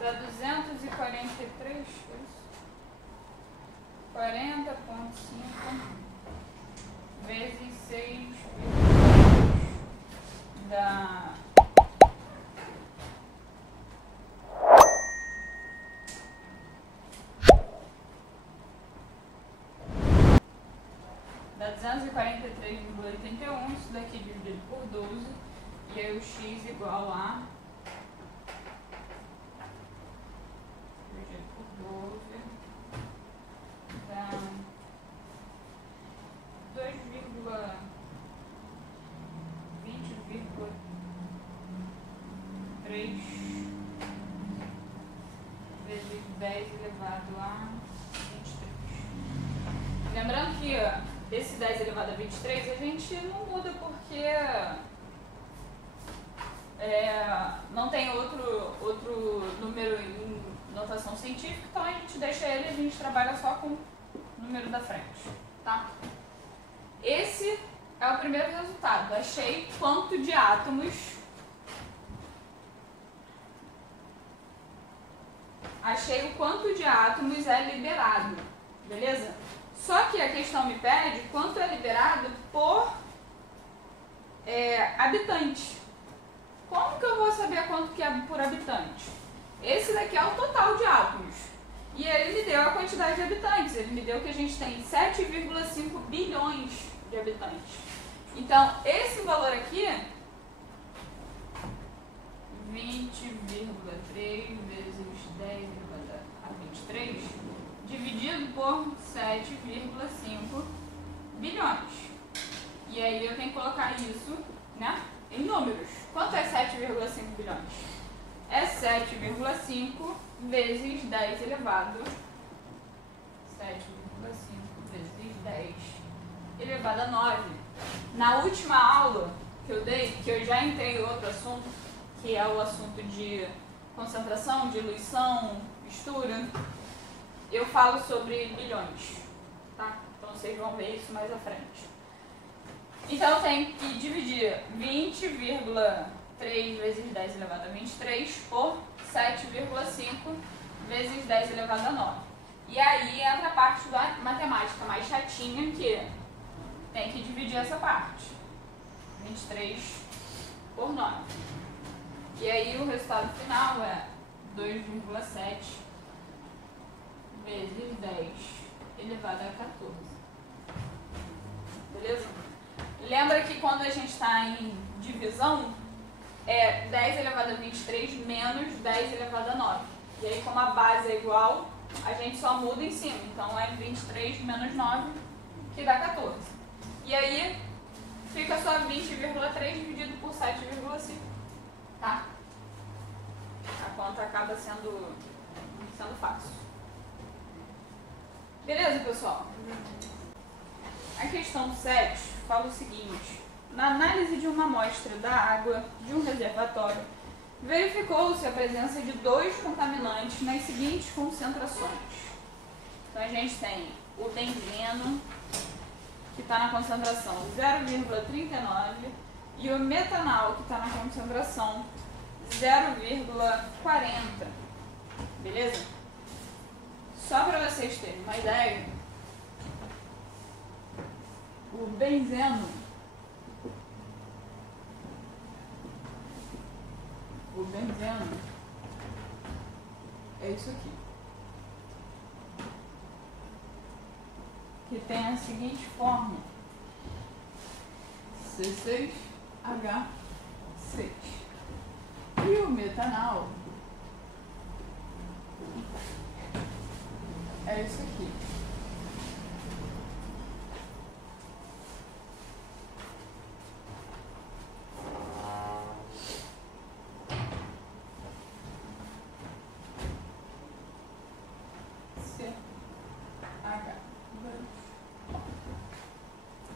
Dá 243, isso. 40,5 vezes 6 dá 243,81, isso daqui dividido por 12, e aí o x igual a dividido por 12 dá 2,20,3 vezes 10 elevado a 23. Lembrando que esse 10 elevado a 23 a gente não muda porque não tem outro número em notação científica, então a gente deixa ele e a gente trabalha só com o número da frente, tá? Esse é o primeiro resultado. Achei quanto de átomos o quanto de átomos é liberado, beleza? Só que a questão me pede quanto é liberado por habitante. Como que eu vou saber quanto que é por habitante? Esse daqui é o total de átomos. E ele me deu a quantidade de habitantes. Ele me deu que a gente tem 7,5 bilhões de habitantes. Então, esse valor aqui, 20,3 vezes 10 elevado a 23, dividido por 7,5 bilhões. E aí eu tenho que colocar isso, né, em números. Quanto é 7,5 bilhões? É 7,5 vezes 10 elevado 7,5 vezes 10 elevado a 9. Na última aula que eu dei, que eu já entrei em outro assunto, que é o assunto de concentração, diluição, mistura, eu falo sobre bilhões, tá? Então vocês vão ver isso mais à frente. Então eu tenho que dividir 20,3 vezes 10 elevado a 23 por 7,5 vezes 10 elevado a 9. E aí entra a parte da matemática mais chatinha, que tem que dividir essa parte. 23 por 9. E aí o resultado final é 2,7 vezes 10 elevado a 14. Beleza? Lembra que quando a gente está em divisão, é 10 elevado a 23 menos 10 elevado a 9. E aí, como a base é igual, a gente só muda em cima. Então, é 23 menos 9, que dá 14. E aí, fica só 20,3 dividido por 7,5. Tá? A conta acaba sendo fácil. Beleza, pessoal? A questão 7 fala o seguinte: na análise de uma amostra da água de um reservatório, verificou-se a presença de 2 contaminantes nas seguintes concentrações. Então a gente tem o benzeno, que está na concentração 0,39, e o metanol, que está na concentração 0,40. Beleza? Só para vocês terem uma ideia, o benzeno é isso aqui, que tem a seguinte fórmula: C6H6. E o metanol é isso aqui.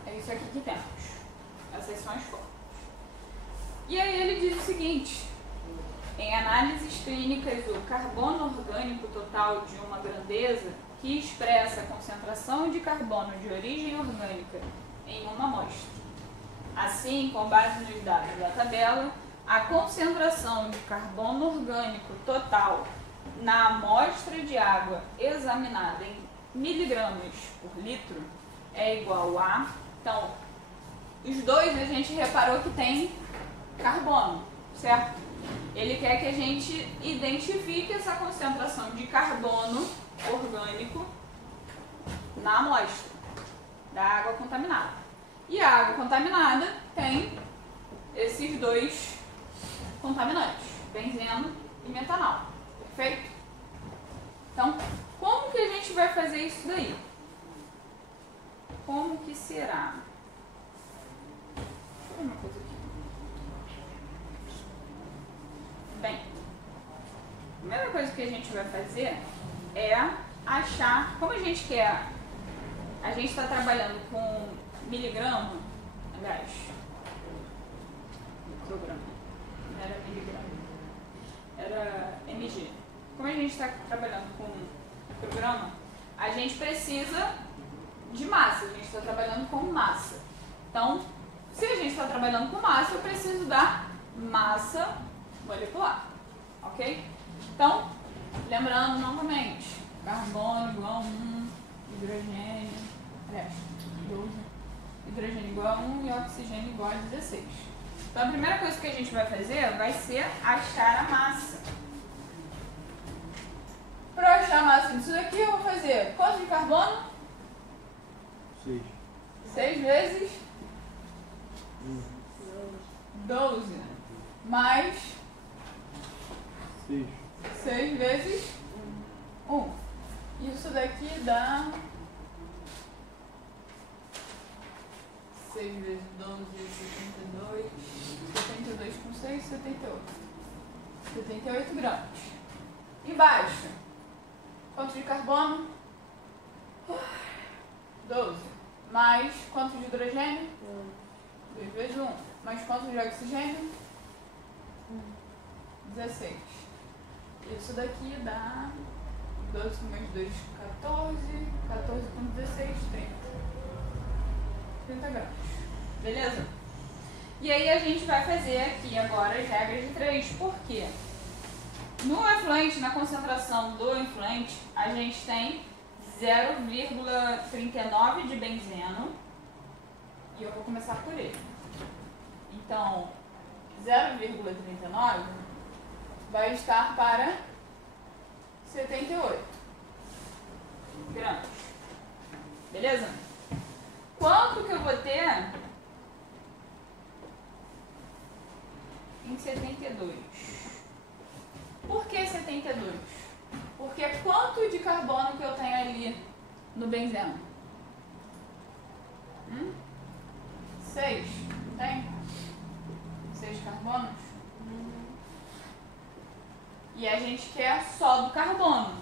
É isso aqui que temos. Essas são as fórmulas. E aí ele diz o seguinte: em análises clínicas, o carbono orgânico total de uma grandeza que expressa a concentração de carbono de origem orgânica em uma amostra. Assim, com base nos dados da tabela, a concentração de carbono orgânico total na amostra de água examinada em miligramas por litro é igual a... Então, os dois a gente reparou que tem carbono, certo? Ele quer que a gente identifique essa concentração de carbono orgânico na amostra da água contaminada. E a água contaminada tem esses dois contaminantes, benzeno e metanol. Perfeito? Então, como que a gente vai fazer isso daí? Como que será? Deixa eu ver uma coisa aqui. Bem, a primeira coisa que a gente vai fazer é achar, como a gente quer, a gente está trabalhando com miligrama, aliás, micrograma, não era miligrama, era mg. Como a gente está trabalhando com micrograma, a gente precisa de massa, a gente está trabalhando com massa. Então, se a gente está trabalhando com massa, eu preciso da massa molecular, ok? Então, lembrando novamente, carbono igual a 1, hidrogênio, 12, hidrogênio igual a 1 e oxigênio igual a 16. Então, a primeira coisa que a gente vai fazer vai ser achar a massa. Para achar a massa disso daqui, eu vou fazer quanto de carbono? 6. 6 vezes 12 mais 6 vezes 1. Isso daqui dá 6 vezes 12, 72. 72 com 6, 78. 78 gramas. Embaixo, quanto de carbono? 12. Mais quanto de hidrogênio? 2 vezes 1. Mais quanto de oxigênio? 16. Isso daqui dá 12 com mais 2, 14. 14 com 16, 30. 30 gramas. Beleza? E aí a gente vai fazer aqui agora as regras de 3. Por quê? No efluente, na concentração do efluente, a gente tem 0,39 de benzeno. E eu vou começar por ele. Então, 0,39 vai estar para 78 gramas. Beleza? Quanto que eu vou ter em 72? Por que 72? Porque quanto de carbono que eu tenho ali no benzeno? 6. Tem? 6 carbonos? E a gente quer só do carbono.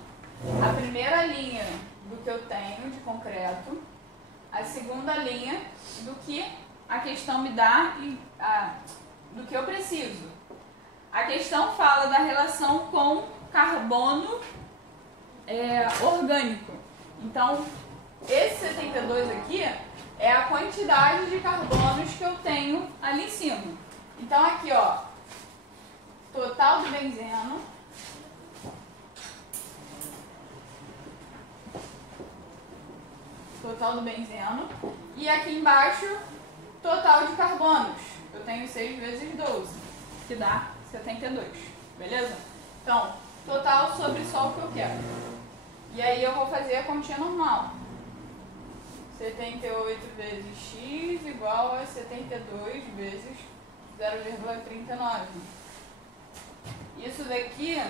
A primeira linha do que eu tenho de concreto, a segunda linha do que a questão me dá e do que eu preciso. A questão fala da relação com carbono orgânico. Então, esse 72 aqui é a quantidade de carbonos que eu tenho ali em cima. Então, aqui, ó, total de benzeno e aqui embaixo, total de carbonos. Eu tenho 6 vezes 12, que dá 72, beleza? Então, total sobre só o que eu quero. E aí eu vou fazer a continha normal. 78 vezes x igual a 72 vezes 0,39. Isso daqui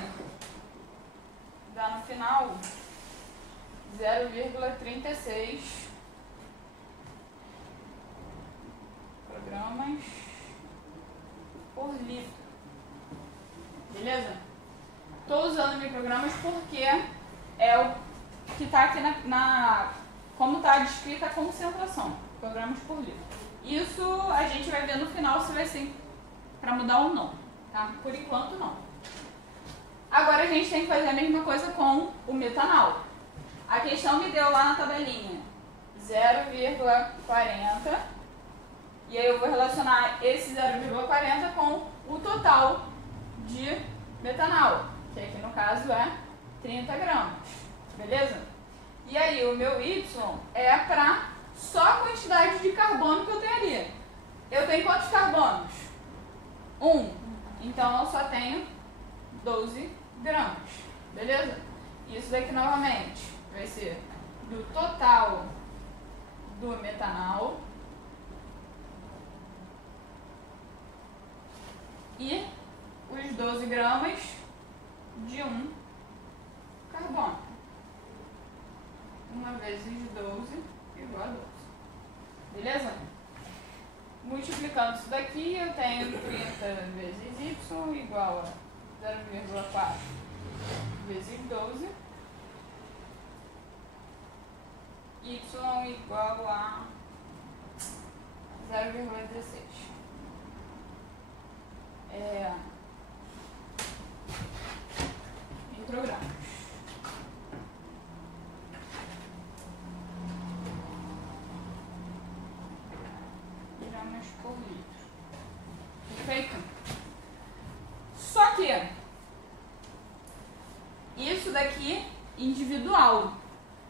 dá no final 0,36 gramas por litro. Beleza? Estou usando microgramas porque é o que está aqui como está descrita a concentração, gramas por litro. Isso a gente vai ver no final se vai ser para mudar ou não, tá? Por enquanto não. Agora a gente tem que fazer a mesma coisa com o metanol. A questão me deu lá na tabelinha 0,40 e aí eu vou relacionar esse 0,40 com o total de metanol. que aqui no caso é 30 gramas, beleza? E aí o meu Y é para só a quantidade de carbono que eu tenho ali. Eu tenho quantos carbonos? 1. Então eu só tenho 12 gramas, beleza? Isso daqui novamente vai ser do total do metanol e os 12 gramas de um carbono. 1 vezes 12 igual a 12. Beleza? Multiplicando isso daqui, eu tenho 30 vezes Y igual a 0,4 vezes 12. Y igual a 0,16. Microgramas. Gramas por litro. Perfeito? Só que isso daqui individual.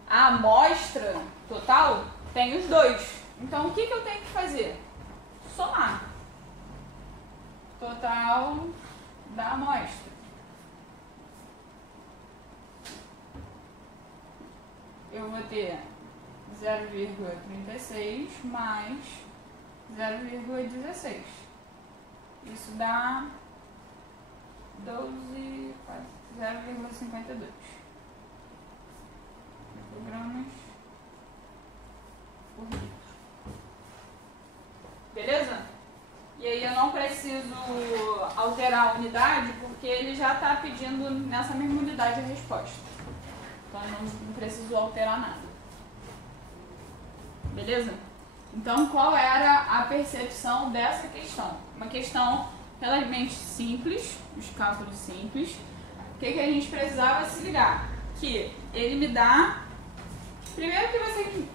A amostra total tem os dois. Então o que eu tenho que fazer? Somar. Total da amostra. Eu vou ter 0,36 mais 0,16. Isso dá 12, 0,52 microgramas por litro. Beleza? E aí eu não preciso alterar a unidade porque ele já está pedindo nessa mesma unidade a resposta. Então eu não preciso alterar nada. Beleza? Então qual era a percepção dessa questão? Uma questão relativamente simples, os cálculos simples. O que a gente precisava se ligar? Que ele me dá... Primeiro que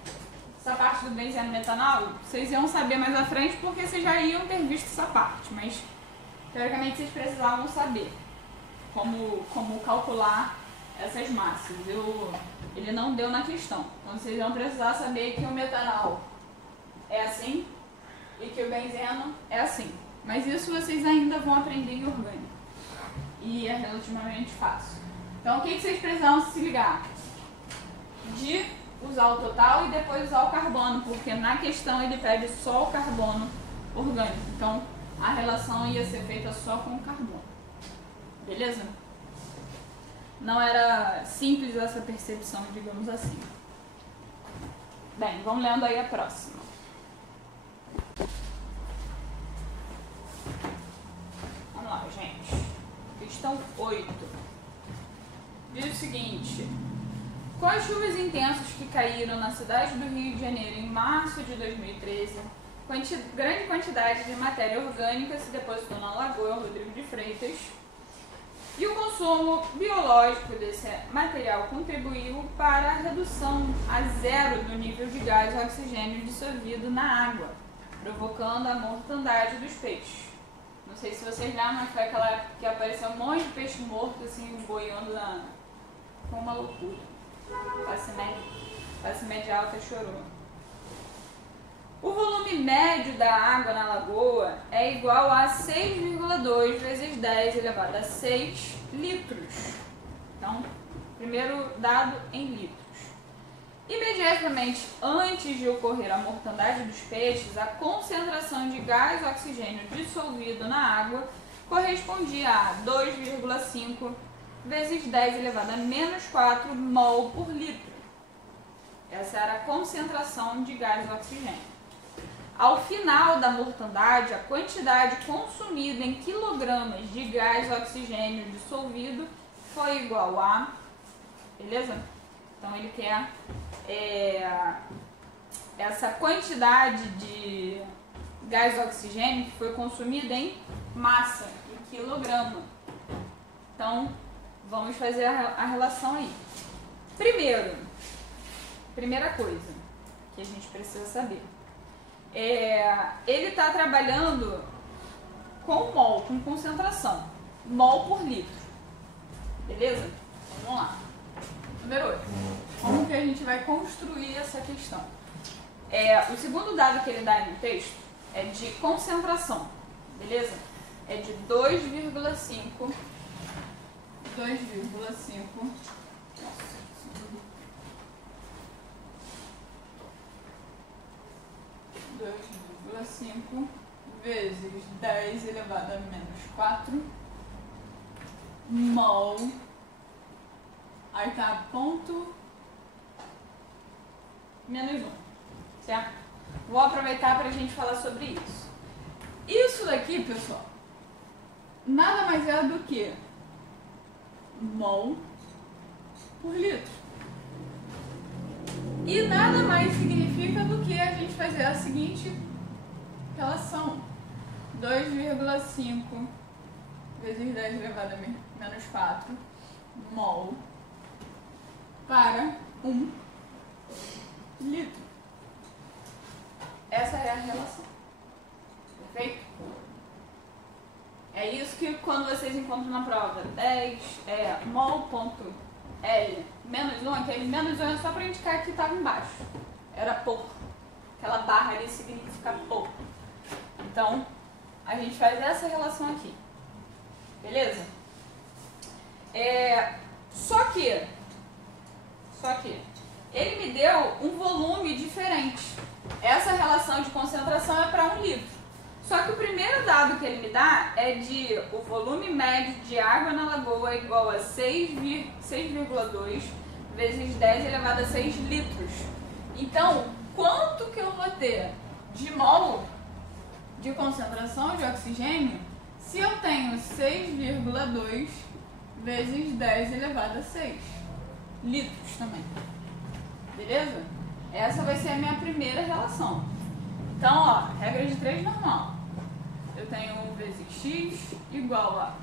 essa parte do benzeno metanol, vocês iam saber mais à frente porque vocês já iam ter visto essa parte, mas teoricamente vocês precisavam saber como calcular essas massas. Ele não deu na questão, então vocês vão precisar saber que o metanol é assim e que o benzeno é assim. Mas isso vocês ainda vão aprender em orgânico e é relativamente fácil. Então o que vocês precisam se ligar? De usar o total e depois usar o carbono, porque na questão ele pede só o carbono orgânico. Então a relação ia ser feita só com o carbono. Beleza? Não era simples essa percepção, digamos assim. Bem, vamos lendo aí a próxima. Vamos lá, gente. Questão 8. Diz o seguinte: com as chuvas intensas que caíram na cidade do Rio de Janeiro em março de 2013, grande quantidade de matéria orgânica se depositou na Lagoa Rodrigo de Freitas e o consumo biológico desse material contribuiu para a redução a zero do nível de gás e oxigênio dissolvido na água, provocando a mortandade dos peixes. Não sei se vocês lembram, mas foi aquela época que apareceu um monte de peixe morto assim, boiando na... Foi uma loucura. Classe média alta chorou. O volume médio da água na lagoa é igual a 6,2 vezes 10 elevado a 6 litros. Então, primeiro dado em litros. Imediatamente antes de ocorrer a mortandade dos peixes, a concentração de gás e oxigênio dissolvido na água correspondia a 2,5 vezes 10 elevado a menos 4 mol por litro. Essa era a concentração de gás e oxigênio. Ao final da mortandade, a quantidade consumida em quilogramas de gás e oxigênio dissolvido foi igual a... Beleza? Então ele quer essa quantidade de gás e oxigênio que foi consumida em massa, em quilograma. Então, vamos fazer a relação aí. Primeira coisa que a gente precisa saber. Ele está trabalhando com mol, com concentração. Mol por litro. Beleza? Então, vamos lá. Número 8. Como que a gente vai construir essa questão? O segundo dado que ele dá aí no texto é de concentração. Beleza? É de 2,5. 2,5 vezes 10 elevado a menos 4 mol. Aí tá ponto menos 1, certo? Vou aproveitar para a gente falar sobre isso. Isso daqui, pessoal, nada mais é do que mol por litro. E nada mais significa do que a gente fazer a seguinte relação: 2,5 vezes 10 elevado a menos 4 mol para 1 litro. Essa é a relação. Perfeito? É isso que quando vocês encontram na prova 10 mol.L menos 1, aquele menos 1 é só para indicar que estava embaixo. Era por. Aquela barra ali significa por. Então, a gente faz essa relação aqui. Beleza? Só que ele me deu um volume diferente. Essa relação de concentração é para 1 litro. Só que o primeiro dado que ele me dá é de o volume médio de água na lagoa é igual a 6,2 vezes 10 elevado a 6 litros. Então, quanto que eu vou ter de mol de concentração de oxigênio se eu tenho 6,2 vezes 10 elevado a 6 litros também? Beleza? Essa vai ser a minha primeira relação. Então, ó, regra de 3 normal. Eu tenho 1 vezes x igual a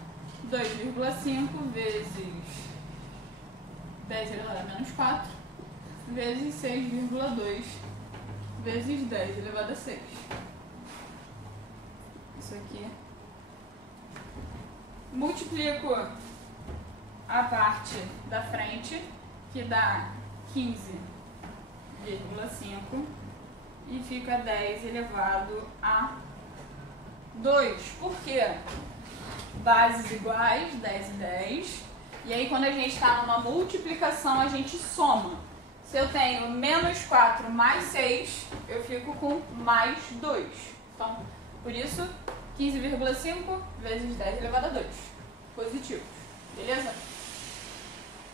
2,5 vezes 10 elevado a menos 4 vezes 6,2 vezes 10 elevado a 6. Isso aqui. Multiplico a parte da frente, que dá 15,5 e fica 10 elevado a 2. Por quê? Bases iguais, 10 e 10. E aí quando a gente está numa multiplicação, a gente soma. Se eu tenho menos 4 mais 6, eu fico com mais 2. Então, por isso, 15,5 vezes 10 elevado a 2. Positivos. Beleza?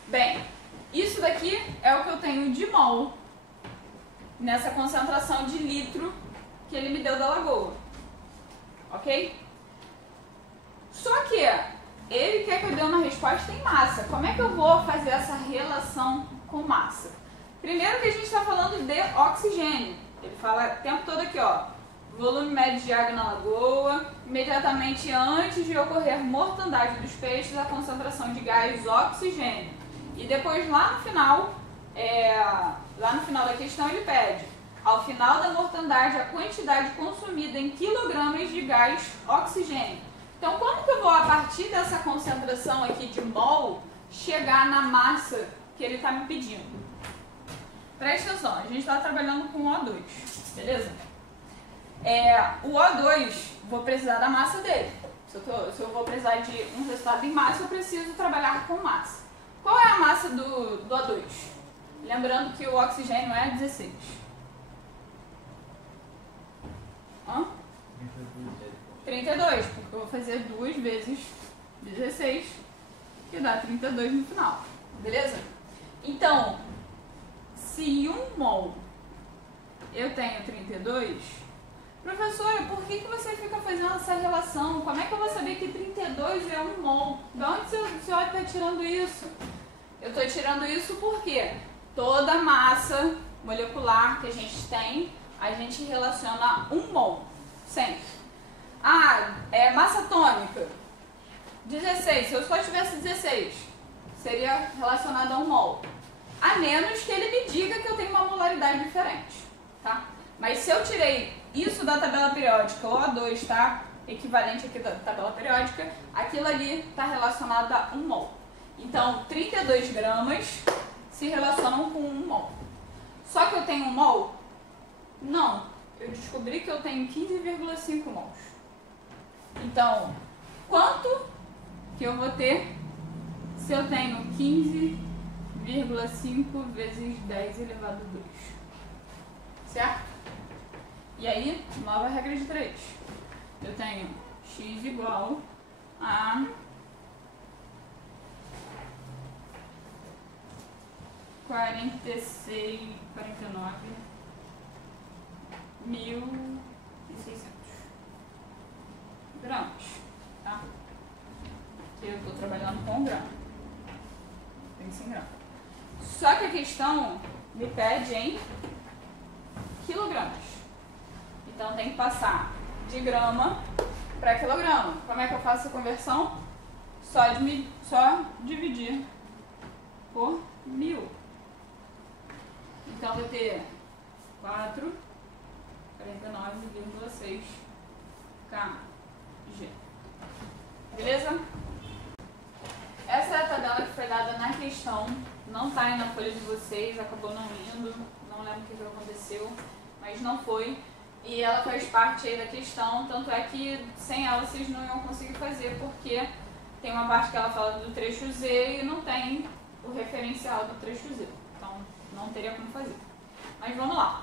Bem, isso daqui é o que eu tenho de mol nessa concentração de litro que ele me deu da lagoa. Ok? Só que ele quer que eu dê uma resposta em massa. Como é que eu vou fazer essa relação com massa? Primeiro que a gente está falando de oxigênio. Ele fala o tempo todo aqui, ó. Volume médio de água na lagoa. Imediatamente antes de ocorrer mortandade dos peixes, a concentração de gás oxigênio. E depois lá no final da questão ele pede, ao final da mortandade, a quantidade consumida em quilogramas de gás oxigênio. Então, como que eu vou, a partir dessa concentração aqui de mol, chegar na massa que ele está me pedindo? Presta atenção, a gente está trabalhando com O2, beleza? O O2, vou precisar da massa dele. Se eu vou precisar de um resultado em massa, eu preciso trabalhar com massa. Qual é a massa do O2? Lembrando que o oxigênio é 16. Hã? 32, porque eu vou fazer 2 vezes 16, que dá 32 no final. Beleza? Então, se em 1 mol eu tenho 32, professora, por que você fica fazendo essa relação? Como é que eu vou saber que 32 é 1 mol? De onde a senhora está tirando isso? Eu estou tirando isso porque toda massa molecular que a gente tem, a gente relaciona a 1 mol, sempre. Massa atômica, 16. Se eu só tivesse 16, seria relacionado a 1 mol. A menos que ele me diga que eu tenho uma molaridade diferente, tá? Mas se eu tirei isso da tabela periódica, o O2 está equivalente aqui da tabela periódica, aquilo ali está relacionado a 1 mol. Então, 32 gramas se relacionam com 1 mol. Só que eu tenho 1 mol? Não. Eu descobri que eu tenho 15,5 mols. Então, quanto que eu vou ter se eu tenho 15,5 vezes 10 elevado a 2? Certo? E aí, nova regra de 3. Eu tenho x igual a 49.600 gramas, tá? Que eu estou trabalhando com grama. Tem 100 gramas. Só que a questão me pede em quilogramas. Então tem que passar de grama para quilograma. Como é que eu faço a conversão? Só dividir por 1000. Então, vou ter 449,6 kg. Beleza? Essa é a tabela que foi dada na questão. Não está aí na folha de vocês, acabou não indo. Não lembro o que aconteceu, mas não foi. E ela faz parte aí da questão, tanto é que sem ela vocês não iam conseguir fazer, porque tem uma parte que ela fala do trecho Z e não tem o referencial do trecho Z. Então, não teria como fazer. Mas vamos lá.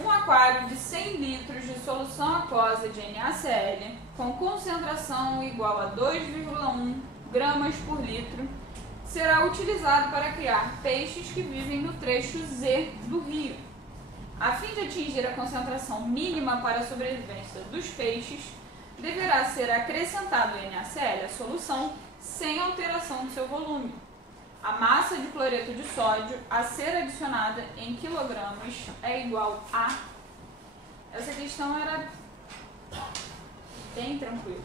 Um aquário de 100 litros de solução aquosa de NaCl com concentração igual a 2,1 gramas por litro será utilizado para criar peixes que vivem no trecho Z do rio. A fim de atingir a concentração mínima para a sobrevivência dos peixes, deverá ser acrescentado NaCl à solução sem alteração do seu volume. A massa de cloreto de sódio a ser adicionada em quilogramas é igual a... Essa questão era bem tranquila.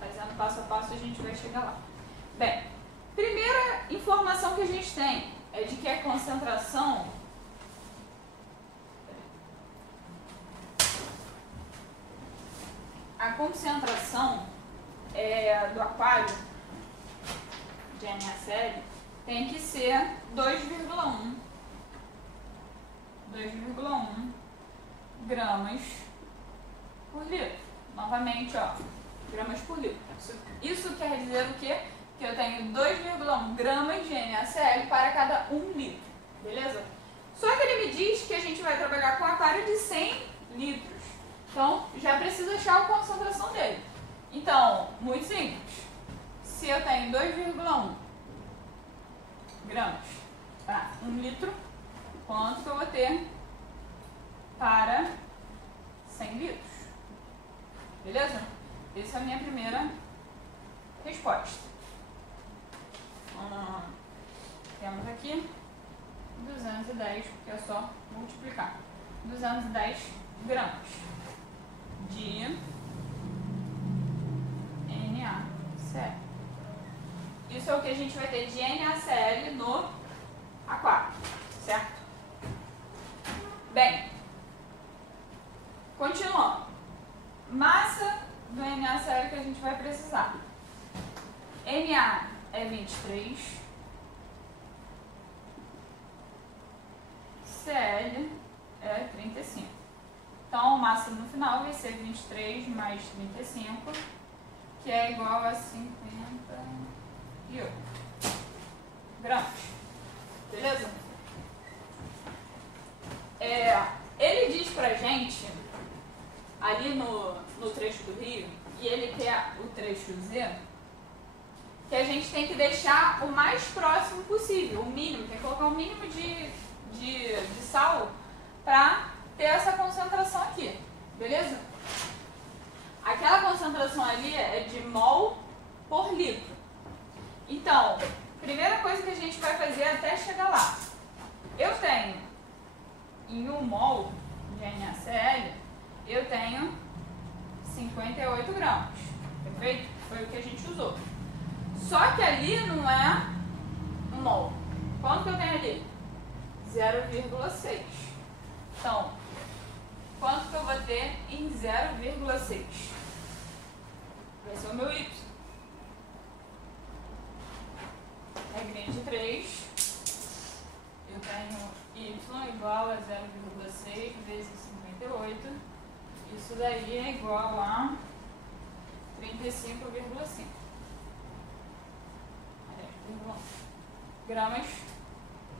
Fazendo passo a passo a gente vai chegar lá. Bem, primeira informação que a gente tem é de que a concentração... A concentração do aquário de NaCl tem que ser 2,1 gramas por litro. Novamente, ó, gramas por litro. Isso quer dizer o quê? Que eu tenho 2,1 gramas de NaCl para cada 1 litro. Beleza? Só que ele me diz que a gente vai trabalhar com um aquário de 100 litros. Então, já precisa achar a concentração dele. Então, muito simples. Se eu tenho 2,1 gramas para 1 litro, quanto que eu vou ter para 100 litros? Beleza? Essa é a minha primeira resposta. Temos aqui 210, porque é só multiplicar. 210 gramas de NaCl. Isso é o que a gente vai ter de NaCl no aquário, certo? Bem, continuando. Massa do NaCl que a gente vai precisar. Na é 23, Cl é 35. Então, a massa no final vai ser 23 mais 35, que é igual a 58 gramas. Beleza? Ele diz pra gente, ali no trecho do rio, e ele quer o trecho Z, que a gente tem que deixar o mais próximo possível, o mínimo, tem que colocar o mínimo de sal para ter essa concentração aqui, beleza? Aquela concentração ali é de mol por litro. Então, primeira coisa que a gente vai fazer até chegar lá. Eu tenho, em 1 mol de NaCl, eu tenho 58 gramas, perfeito? Foi o que a gente usou. Só que ali não é 1 mol. Quanto que eu tenho ali? 0,6. Então, quanto que eu vou ter em 0,6? Vai ser o meu Y. Isso daí é igual a 35,5 gramas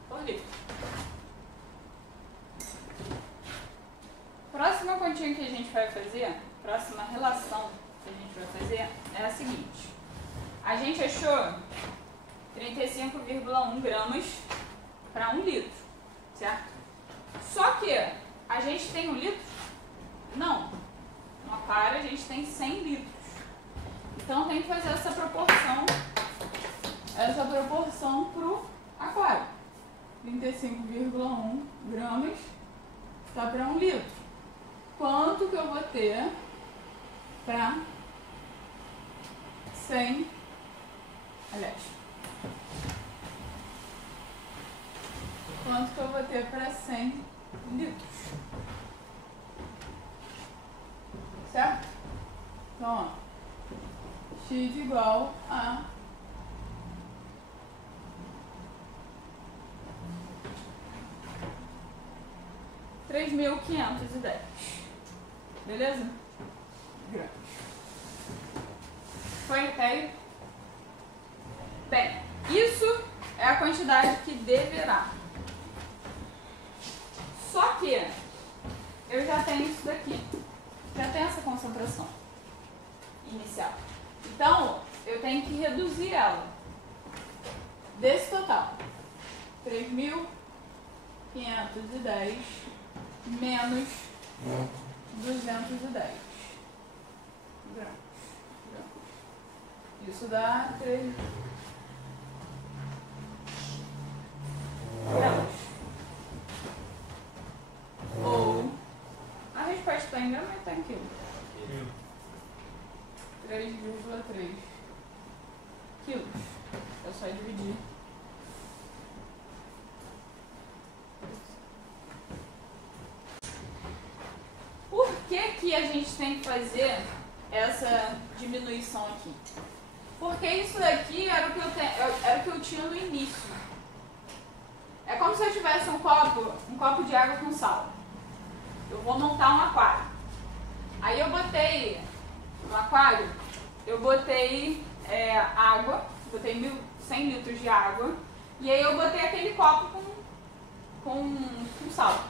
por litro. Próxima continha que a gente vai fazer, próxima relação que a gente vai fazer é a seguinte. A gente achou 35,1 gramas para 1 litro, certo? Só que a gente tem 1 litro? Não. No aquário a gente tem 100 litros. Então tem que fazer essa proporção para o aquário. 35,1 gramas está para 1 litro. Quanto que eu vou ter para 100, aliás, quanto que eu vou ter para 100 litros, certo? Então, ó, x igual a 3.510, beleza? Gramas. Foi até aí? Bem, isso é a quantidade que deverá. Só que eu já tenho isso daqui, já tenho essa concentração inicial. Então, eu tenho que reduzir ela desse total. 3.510 menos 210 gramas. Isso dá 3 gramas. Ou a resposta está em grama ou está em quilo? 3,3 quilos. É só dividir. Por que a gente tem que fazer essa diminuição aqui? Porque isso daqui era o que eu tinha no início. É como se eu tivesse um copo de água com sal. Eu vou montar um aquário. Aí eu botei no aquário, eu botei água, botei 100 litros de água, e aí eu botei aquele copo com sal.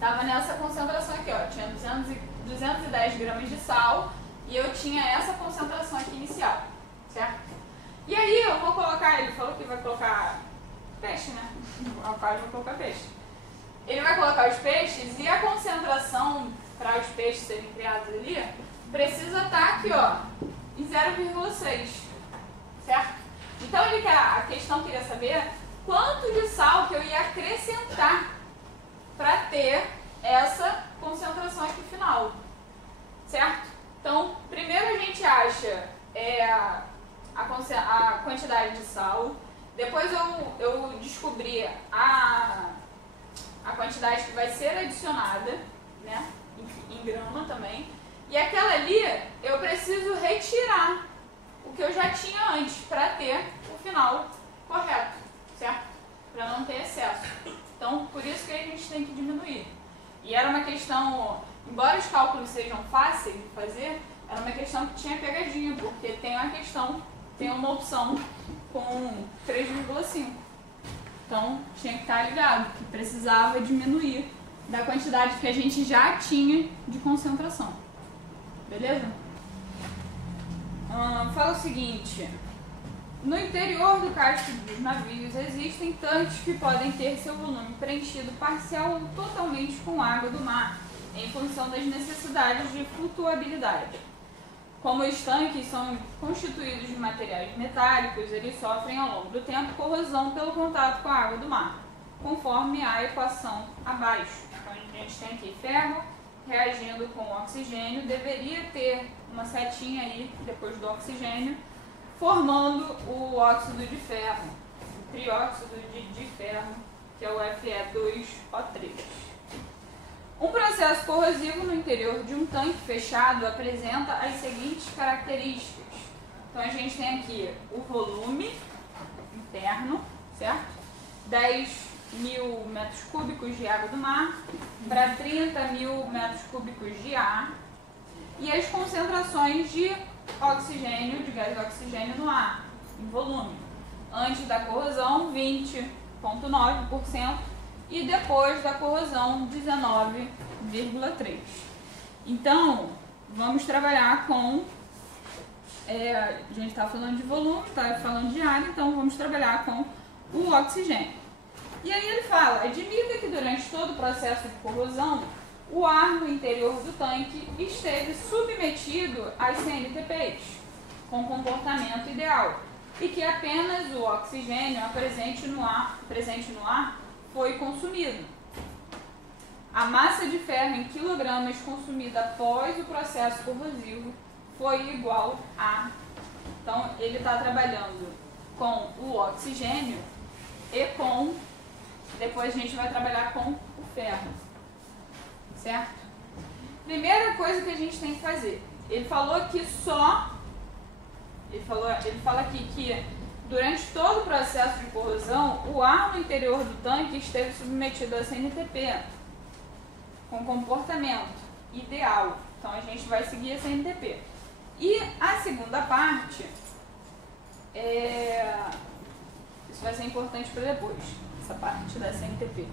Tava nessa concentração aqui, ó, tinha 210 gramas de sal, e eu tinha essa concentração aqui inicial, certo? E aí eu vou colocar, ele falou que vai colocar peixe, né? O aquário vai colocar peixe. Ele vai colocar os peixes e a concentração para os peixes serem criados ali precisa estar aqui, ó, em 0,6, certo? Então a questão queria saber quanto de sal que eu ia acrescentar para ter essa concentração aqui final, certo? Então, primeiro a gente acha a quantidade de sal, depois eu descobri a quantidade que vai ser adicionada, né, em grama também, e aquela ali eu preciso retirar o que eu já tinha antes para ter o final correto, certo? Para não ter excesso. Então, por isso que a gente tem que diminuir. E era uma questão, embora os cálculos sejam fáceis de fazer, era uma questão que tinha pegadinha, porque tem uma opção com 3,5. Então, tinha que estar ligado, que precisava diminuir da quantidade que a gente já tinha de concentração. Beleza? Fala o seguinte: no interior do casco dos navios existem tanques que podem ter seu volume preenchido parcial ou totalmente com água do mar, em função das necessidades de flutuabilidade. Como os tanques são constituídos de materiais metálicos, eles sofrem ao longo do tempo corrosão pelo contato com a água do mar, conforme a equação abaixo. Então a gente tem aqui ferro reagindo com oxigênio, deveria ter uma setinha aí depois do oxigênio, formando o óxido de ferro, o trióxido de ferro, que é o Fe2O3. Um processo corrosivo no interior de um tanque fechado apresenta as seguintes características. Então a gente tem aqui o volume interno, certo? 10 mil metros cúbicos de água do mar para 30 mil metros cúbicos de ar. E as concentrações de oxigênio, de gás de oxigênio no ar, em volume. Antes da corrosão, 20,9%, e depois da corrosão, 19,3%. Então, vamos trabalhar com... a gente está falando de volume, está falando de ar, então vamos trabalhar com o oxigênio. E aí ele fala, admita que durante todo o processo de corrosão, o ar no interior do tanque esteve submetido às CNTPs, com comportamento ideal, e que apenas o oxigênio presente no ar foi consumido. A massa de ferro em quilogramas consumida após o processo corrosivo foi igual a... Então, ele está trabalhando com o oxigênio e com... Depois a gente vai trabalhar com o ferro. Certo? Primeira coisa que a gente tem que fazer. Ele falou aqui só... Ele fala aqui que durante todo o processo de corrosão, o ar no interior do tanque esteve submetido a CNTP, com comportamento ideal. Então, a gente vai seguir a CNTP. E a segunda parte, isso vai ser importante para depois, essa parte da CNTP.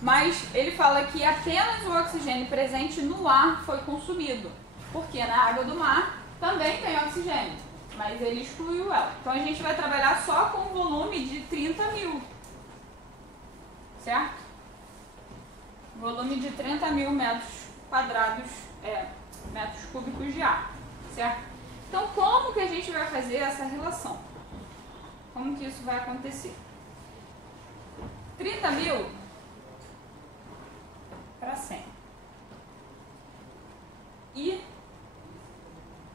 Mas ele fala que apenas o oxigênio presente no ar foi consumido, porque na água do mar também tem oxigênio, mas ele excluiu ela. Então a gente vai trabalhar só com um volume de 30 mil, certo? Volume de 30 mil metros quadrados, metros cúbicos de ar, certo? Então como que a gente vai fazer essa relação? Como que isso vai acontecer? 30 mil para 100 e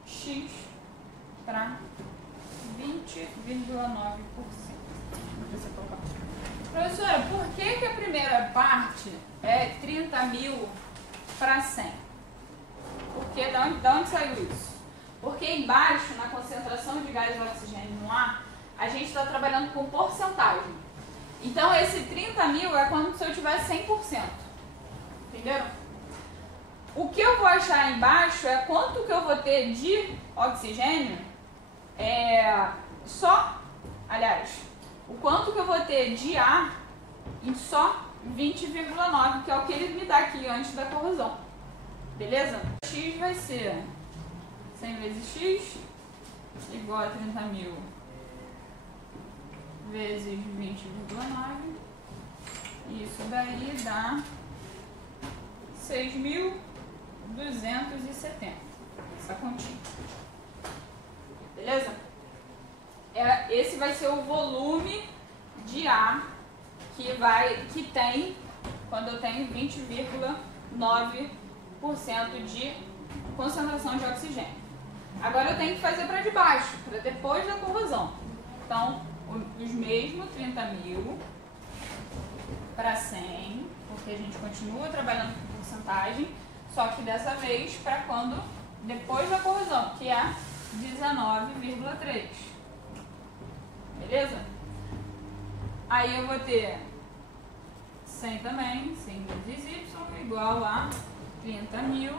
X para 20,9%. Professora, por que a primeira parte é 30 mil para 100? Porque de onde saiu isso? Porque embaixo, na concentração de gás de oxigênio no ar, a gente está trabalhando com porcentagem. Então, esse 30 mil é como se eu tivesse 100%. Entenderam? O que eu vou achar embaixo é quanto que eu vou ter de oxigênio, o quanto que eu vou ter de ar em só 20,9, que é o que ele me dá aqui antes da corrosão. Beleza? X vai ser 100 vezes X igual a 30 mil vezes 20,9. Isso daí dá 6.270. Essa continha. Beleza? Esse vai ser o volume de ar que tem quando eu tenho 20,9% de concentração de oxigênio. Agora eu tenho que fazer para de baixo, para depois da corrosão. Então, os mesmos 30 mil para 100, porque a gente continua trabalhando com porcentagem, só que dessa vez para quando depois da corrosão, que é 19,3. Beleza? Aí eu vou ter 100 também, 100 vezes Y igual a 30 mil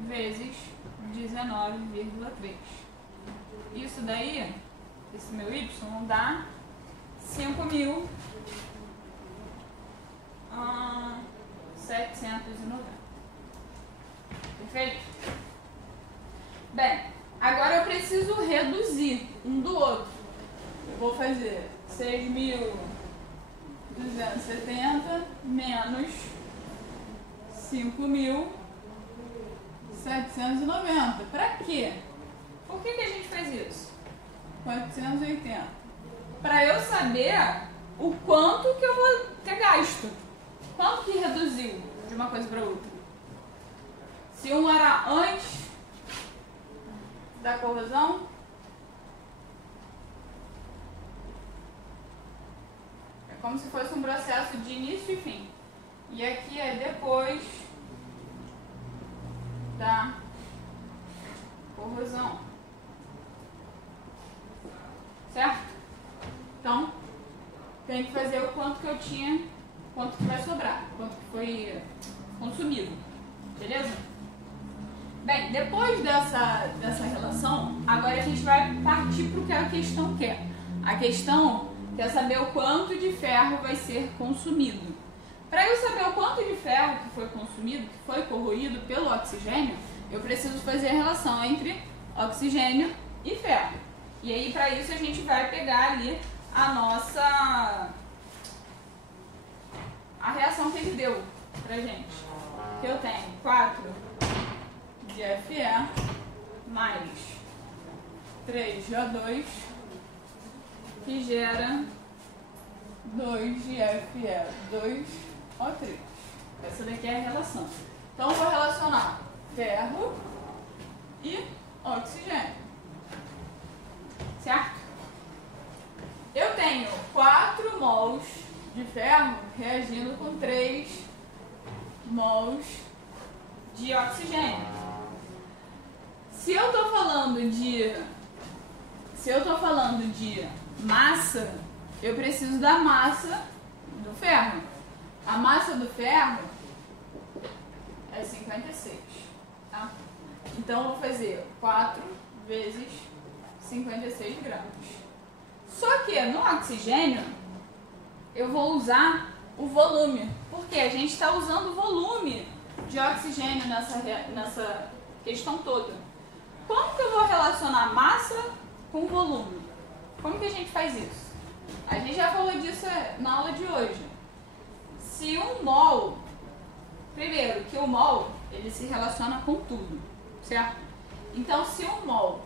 vezes 19,3. Isso daí, esse meu Y dá 5.790. Perfeito? Bem, agora eu preciso reduzir um do outro. Eu vou fazer 6.270 menos 5.790. Para quê? Por que a gente faz isso? 480. Para eu saber o quanto que eu vou ter gasto. Quanto que reduziu de uma coisa para outra? Se um era antes da corrosão, é como se fosse um processo de início e fim. E aqui é depois da corrosão. Certo? Então, tenho que fazer o quanto que eu tinha, quanto que vai sobrar, quanto que foi consumido. Beleza? Bem, depois dessa relação, agora a gente vai partir para o que a questão quer. A questão quer saber o quanto de ferro vai ser consumido. Para eu saber o quanto de ferro que foi consumido, que foi corroído pelo oxigênio, eu preciso fazer a relação entre oxigênio e ferro. E aí, para isso, a gente vai pegar ali a reação que ele deu pra gente. Que eu tenho 4 de Fe mais 3 de O2, que gera 2 de Fe, 2O3. Essa daqui é a relação. Então, eu vou relacionar ferro e oxigênio. Certo? Eu tenho 4 mols de ferro reagindo com 3 mols de oxigênio. Se eu estou falando de massa, eu preciso da massa do ferro. A massa do ferro é 56. Tá? Então, eu vou fazer 4 vezes 56 gramas. Só que no oxigênio, eu vou usar o volume. Porque a gente está usando o volume de oxigênio nessa questão toda. Como que eu vou relacionar massa com volume? Como que a gente faz isso? A gente já falou disso na aula de hoje. Se um mol... Primeiro, que o mol, ele se relaciona com tudo, certo? Então, se um mol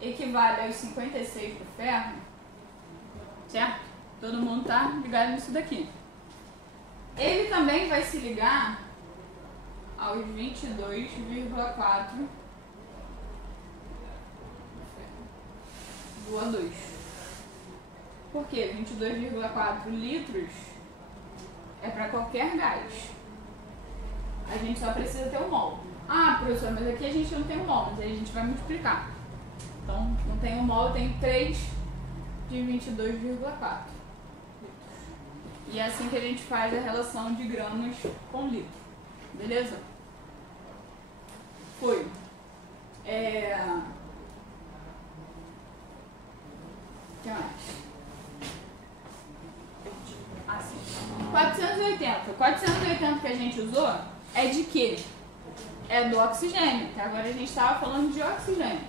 equivale aos 56 do ferro, certo? Todo mundo tá ligado nisso daqui. Ele também vai se ligar aos 22,4 do O2. Por quê? 22,4 litros é para qualquer gás. A gente só precisa ter um mol. Ah, professor, mas aqui a gente não tem um mol, mas aí a gente vai multiplicar. Então, não tem um mol, eu tenho 3 de 22,4. E é assim que a gente faz a relação de gramas com litro. Beleza? Foi. O que mais? Assim. 480. 480 que a gente usou é de quê? É do oxigênio, que agora a gente estava falando de oxigênio.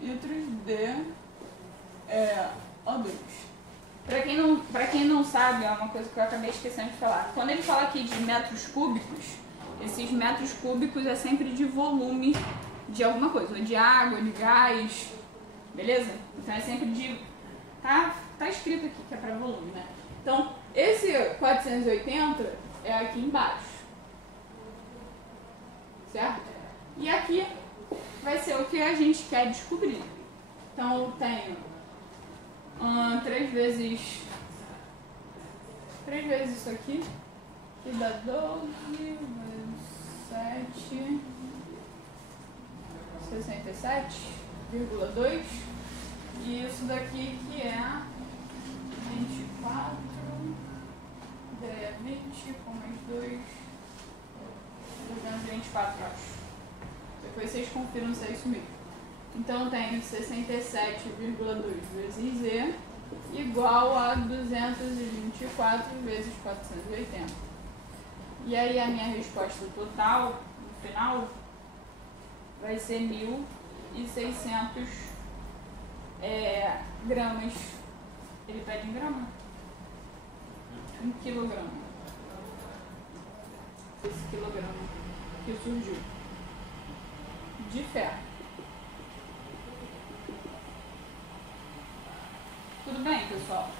Litros de O2. Para quem não sabe, é uma coisa que eu acabei esquecendo de falar. Quando ele fala aqui de metros cúbicos, esses metros cúbicos é sempre de volume de alguma coisa, ou de água, ou de gás, beleza? Então é sempre de... Tá escrito aqui que é para volume, né? Então, esse 480 é aqui embaixo, certo? E aqui vai ser o que a gente quer descobrir. Então, eu tenho 3 vezes isso aqui, que dá 12 vezes 7, 67,2. E isso daqui que é 24, é 20 com mais 2, 224, acho. Depois vocês confiram se é isso mesmo. Então, eu tenho 67,2 vezes Z igual a 224 vezes 480. E aí, a minha resposta total, no final, vai ser 1.600 gramas. Ele pede em grama? 1 quilograma. Esse quilograma que surgiu de ferro. Tudo bem, pessoal?